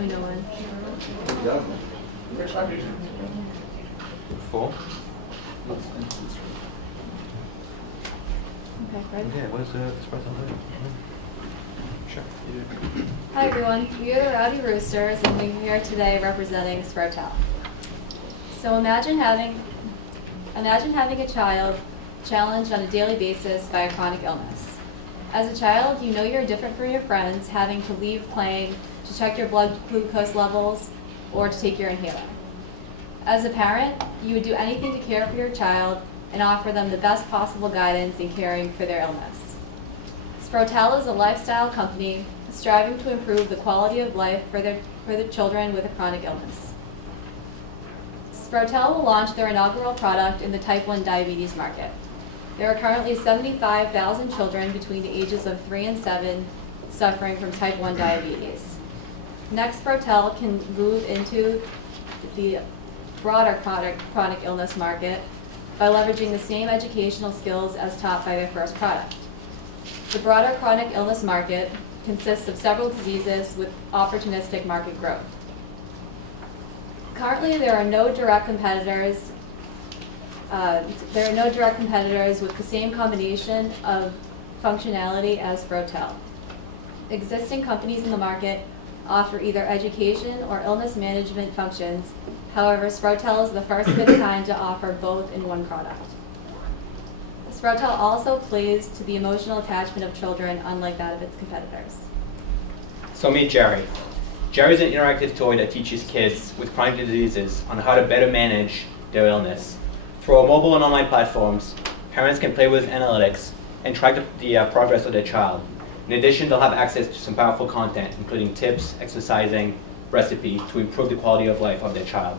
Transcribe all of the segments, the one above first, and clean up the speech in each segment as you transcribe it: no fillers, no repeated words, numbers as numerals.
me know when. Yeah. 4. Okay, ready? Okay, what is the Sprotel doing? Sure. Hi everyone, we are the Rowdy Roosters and we're here today representing Sprotel. So imagine having a child challenged on a daily basis by a chronic illness. As a child, you know you're different from your friends, having to leave playing to check your blood glucose levels or to take your inhaler. As a parent, you would do anything to care for your child and offer them the best possible guidance in caring for their illness. Sprotel is a lifestyle company striving to improve the quality of life for the children with a chronic illness. Sprotel will launch their inaugural product in the type 1 diabetes market. There are currently 75,000 children between the ages of 3 and 7 suffering from type 1 diabetes. Next, Sprotel can move into the broader chronic illness market by leveraging the same educational skills as taught by their first product. The broader chronic illness market consists of several diseases with opportunistic market growth. Currently, there are no direct competitors. With the same combination of functionality as Sprotel. Existing companies in the market offer either education or illness management functions. However, Sprotel is the first of its kind to offer both in one product. Sprotel also plays to the emotional attachment of children, unlike that of its competitors. So meet Jerry. Jerry is an interactive toy that teaches kids with chronic diseases on how to better manage their illness. Through our mobile and online platforms, parents can play with analytics and track the progress of their child. In addition, they'll have access to some powerful content, including tips, exercising, recipes to improve the quality of life of their child.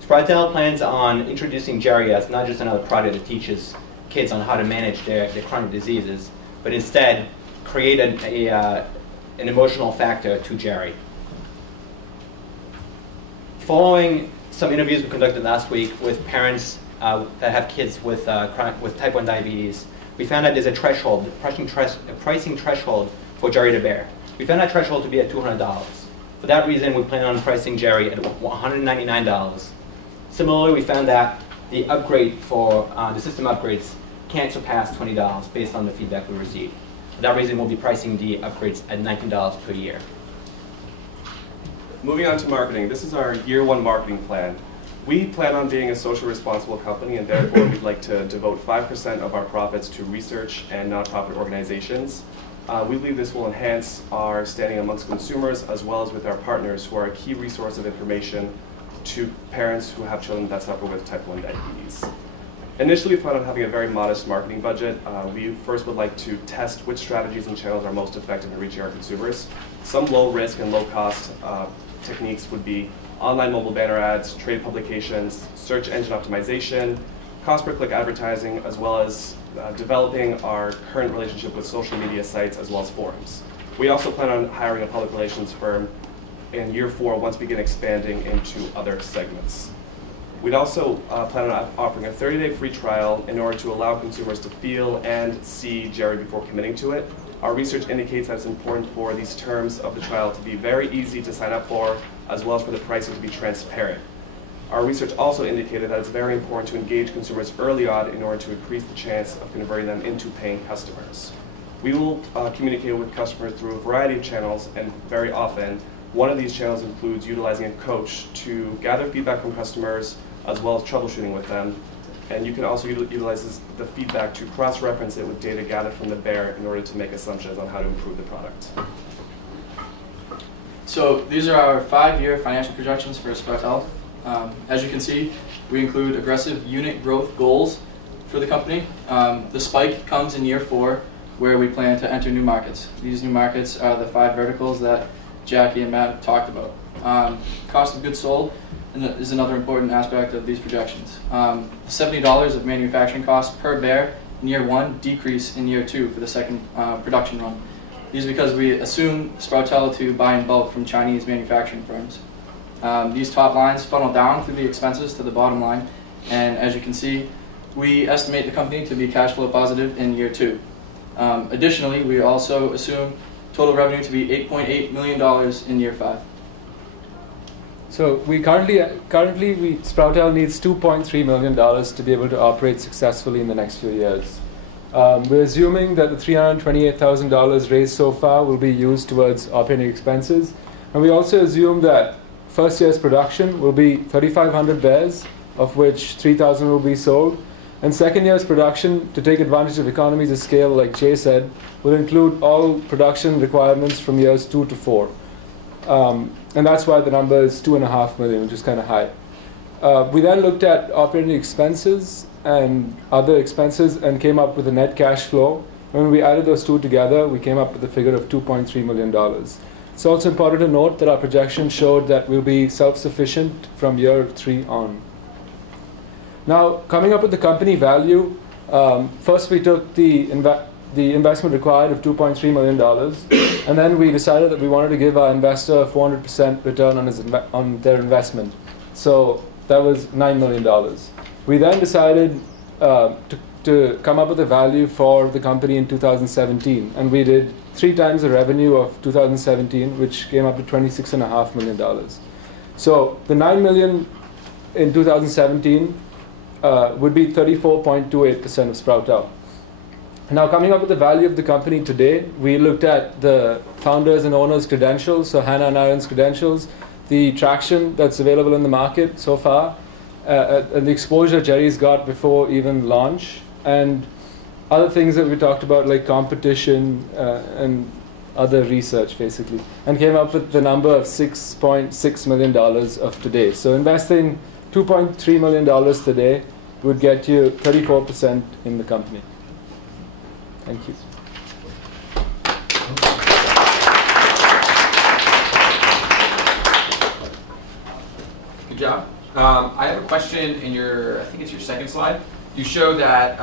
Sprotel plans on introducing Jerry as not just another product that teaches kids on how to manage their chronic diseases, but instead create an emotional factor to Jerry. Following some interviews we conducted last week with parents that have kids with type 1 diabetes, we found that there's a threshold, a pricing threshold for Jerry to bear. We found that threshold to be at $200. For that reason, we plan on pricing Jerry at $199. Similarly, we found that the upgrade for the system upgrades can't surpass $20 based on the feedback we received. For that reason, we'll be pricing the upgrades at $19 per year. Moving on to marketing, this is our year 1 marketing plan. We plan on being a socially responsible company, and therefore we'd like to devote 5% of our profits to research and nonprofit organizations. We believe this will enhance our standing amongst consumers as well as with our partners, who are a key resource of information to parents who have children that suffer with type 1 diabetes. Initially, we plan on having a very modest marketing budget. We first would like to test which strategies and channels are most effective in reaching our consumers. Some low risk and low cost techniques would be online mobile banner ads, trade publications, search engine optimization, cost per click advertising, as well as developing our current relationship with social media sites as well as forums. We also plan on hiring a public relations firm in year 4 once we begin expanding into other segments. We'd also plan on offering a 30-day free trial in order to allow consumers to feel and see Jerry before committing to it. Our research indicates that it's important for these terms of the trial to be very easy to sign up for, as well as for the pricing to be transparent. Our research also indicated that it's very important to engage consumers early on in order to increase the chance of converting them into paying customers. We will communicate with customers through a variety of channels, and very often, one of these channels includes utilizing a coach to gather feedback from customers, as well as troubleshooting with them. And you can also utilize the feedback to cross-reference it with data gathered from the bear in order to make assumptions on how to improve the product. So these are our 5-year financial projections for Sprotel. As you can see, we include aggressive unit growth goals for the company. The spike comes in year 4, where we plan to enter new markets. These new markets are the 5 verticals that Jackie and Matt have talked about. Cost of goods sold is another important aspect of these projections. $70 of manufacturing costs per bear in year 1 decrease in year 2 for the second production run. These are because we assume Sprotel to buy in bulk from Chinese manufacturing firms. These top lines funnel down through the expenses to the bottom line, and as you can see, we estimate the company to be cash flow positive in year 2. Additionally, we also assume total revenue to be $8.8 million in year 5. So we currently Sproutel needs $2.3 million to be able to operate successfully in the next few years. We're assuming that the $328,000 raised so far will be used towards operating expenses. And we also assume that first year's production will be 3,500 bears, of which 3,000 will be sold. And second year's production, to take advantage of economies of scale, like Jay said, will include all production requirements from years 2 to 4. And that's why the number is $2.5 million, which is kind of high. We then looked at operating expenses and other expenses and came up with a net cash flow. When we added those two together, we came up with a figure of $2.3 million. It's also important to note that our projection showed that we'll be self-sufficient from year 3 on. Now, coming up with the company value, first we took the investment required of $2.3 million, and then we decided that we wanted to give our investor a 400% return on their investment. So that was $9 million. We then decided to come up with a value for the company in 2017, and we did 3 times the revenue of 2017, which came up to $26.5 million. So the $9 million in 2017 would be 34.28% of Sproutel. Now, coming up with the value of the company today, we looked at the founders and owners' credentials, so Hannah and Aaron's credentials, the traction that's available in the market so far, and the exposure Jerry's got before even launch, and other things that we talked about, like competition and other research, basically, and came up with the number of $6.6 million of today. So investing $2.3 million today would get you 34% in the company. Thank you. Good job. I have a question in I think it's your second slide. You show that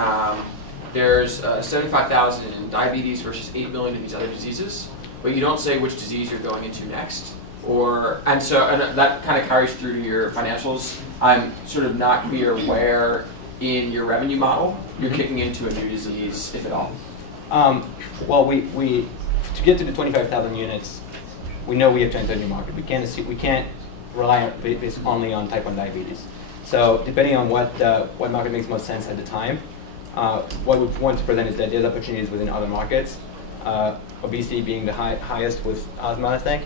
there's 75,000 in diabetes versus 8 million in these other diseases, but you don't say which disease you're going into next. And that kind of carries through to your financials. I'm sort of not clear where in your revenue model you're kicking into a new disease, if at all. Well, we to get to the 25,000 units, we know we have to enter a new market. We can't rely only on type 1 diabetes. So depending on what market makes most sense at the time, what we want to present is that there's opportunities within other markets, obesity being the highest with asthma, I think.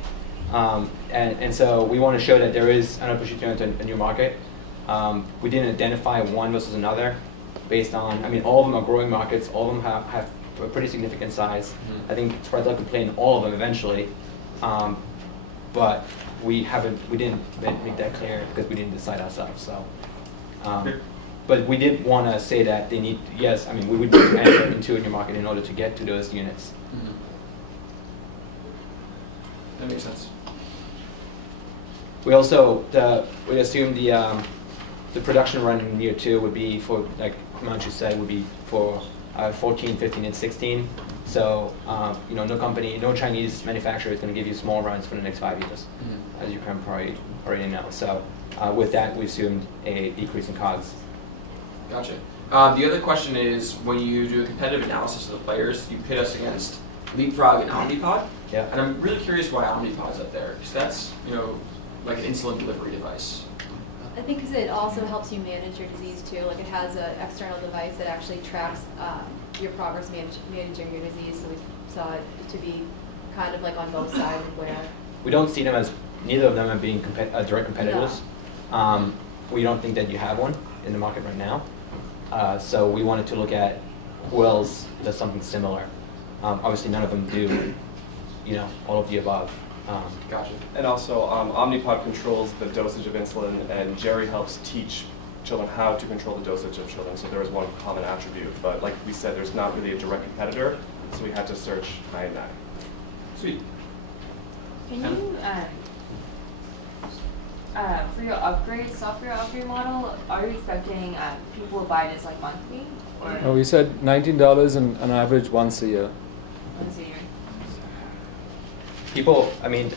And so we want to show that there is an opportunity to enter a new market. We didn't identify one versus another based on, I mean, all of them are growing markets, all of them have a pretty significant size. Mm-hmm. I think Sproutel can play in all of them eventually, but we didn't make that clear because we didn't decide ourselves. So, but we did want to say that they need, yes, I mean, we would need to enter into a new market in order to get to those units. Mm-hmm. That makes sense. We also we assume the production run in year 2 would be for, like Himanshu said, would be for 14, 15, and 16. So no Chinese manufacturer is going to give you small runs for the next 5 years, as you can probably already know. So with that, we assumed a decrease in COGS. Gotcha. The other question is, when you do a competitive analysis of the players, you pit us against Leapfrog and Omnipod. Yeah. And I'm really curious why Omnipod's up there, because that's like an insulin delivery device. I think because it also helps you manage your disease too. Like it has an external device that actually tracks your progress managing your disease. So we saw it to be kind of like on both sides of where. We don't see them as, neither of them as being direct competitors. No. We don't think that you have one in the market right now. So we wanted to look at who else does something similar. Obviously none of them do, all of the above. Gotcha. And also, Omnipod controls the dosage of insulin, and Jerry helps teach children how to control the dosage of children, so there is one common attribute. But like we said, there's not really a direct competitor, so we had to search behind that. Sweet. Can you, for your software upgrade model, are you expecting people to buy this like monthly? Or no, we said $19 on average once a year. Once a year. People, I mean,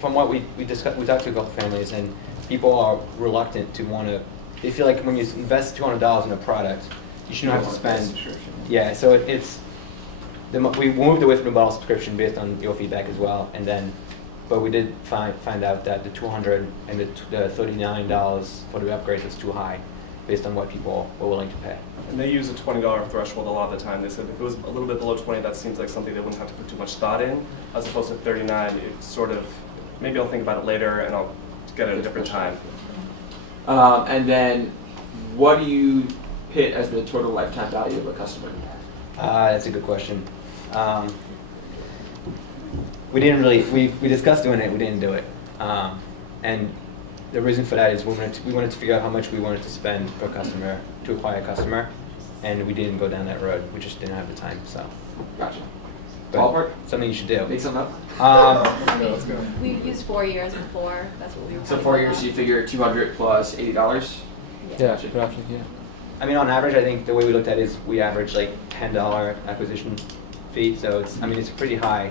from what we discussed, we talked to a couple families, and people are reluctant to want to. They feel like when you invest $200 in a product, you shouldn't have to spend. Yeah, so we moved away from the bottle subscription based on your feedback as well, and then but we did find out that the $200 and the $39 for the upgrade was too high, based on what people were willing to pay. And they use a $20 threshold a lot of the time. They said if it was a little bit below 20, that seems like something they wouldn't have to put too much thought in, as opposed to 39. It's sort of, maybe I'll think about it later and I'll get it at a different time. And then, what do you hit as the total lifetime value of a customer? That's a good question. We didn't really, we discussed doing it, we didn't do it. And the reason for that is we wanted to figure out how much we wanted to spend per customer to acquire a customer, and we didn't go down that road. We just didn't have the time, so. Gotcha. But Ballpark? something you should do. Make something up? Let's go. We used 4 years before. That's what we were. So talking 4 about. years, so you figure 200 plus $80? Yeah, Gotcha. roughly, yeah. I mean, on average, I think the way we looked at it is we average like $10 acquisition fee, so it's, I mean, it's a pretty high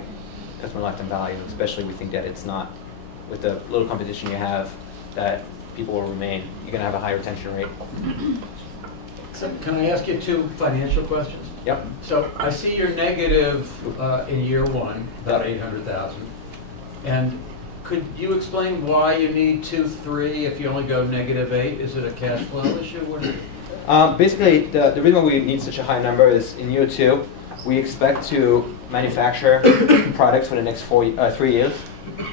customer lifetime value, especially we think that it's not, with the little competition you have, that people will remain. You're going to have a high retention rate. So can I ask you 2 financial questions? Yep. So I see you're negative in year 1, about 800,000. And could you explain why you need 2.3 if you only go -8? Is it a cash flow issue? What is it? Basically, the reason why we need such a high number is in year 2, we expect to manufacture products for the next 3 years.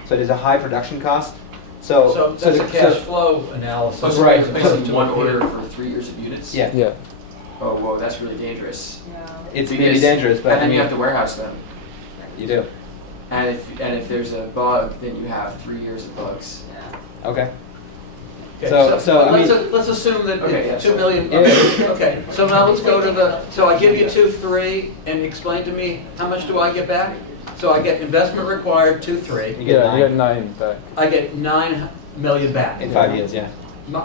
So there's a high production cost. So that's a cash flow analysis. Right. as opposed Basically to one a order year. for 3 years of units? Yeah. Yeah. Oh, whoa, that's really dangerous. It's Because- maybe dangerous, but And I then mean, you have to warehouse them. you do. And if there's a bug, then you have 3 years of bugs. Okay. Okay, So, I mean, let's assume that Okay, yeah, 2 million. Yeah. Okay, so now let's go to the, so I give you 2.3 and explain to me, how much do I get back? So I get investment required, 2.3. you get Yeah, you 9 get 9 back. I get 9 million back. in 5 years, yeah.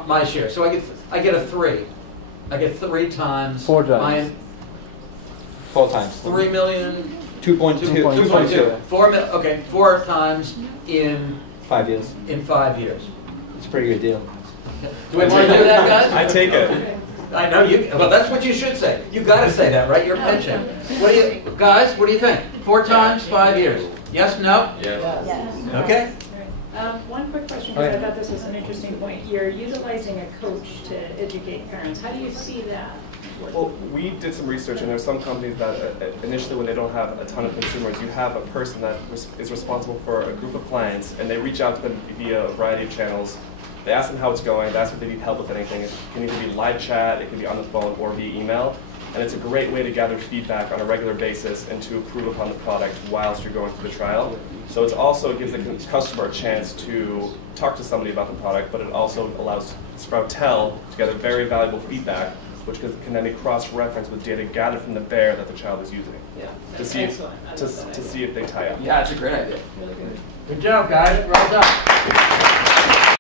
My share. So I get a 3. I get 3 times. 4 times. My 4 times. 3 million. 2.2. 2.2. 4 mil. Okay, 4 times in 5 years. 5 years. It's a pretty good deal. Do we want to do that, guys? I take it. I know you. Well, that's what you should say. You got to say that, right? You're pitching. What do you guys? What do you think? 4 times, 5 years. Yes? No? Yes. Okay. One quick question, because Okay. I thought this was an interesting point. You're utilizing a coach to educate parents. How do you see that? Well, we did some research, and there's some companies that initially, when they don't have a ton of consumers, you have a person that is responsible for a group of clients, and they reach out to them via a variety of channels. They ask them how it's going, they ask if they need help with anything. It can either be live chat, it can be on the phone, or via email. And it's a great way to gather feedback on a regular basis and to improve upon the product whilst you're going through the trial. So it also gives the customer a chance to talk to somebody about the product, but it also allows Sproutel to gather very valuable feedback, which can then be cross-referenced with data gathered from the bear that the child is using. Yeah. To see if, Excellent. I to love that. see if they tie up. Yeah, it's a great idea. Really good. Good job, guys. Well done.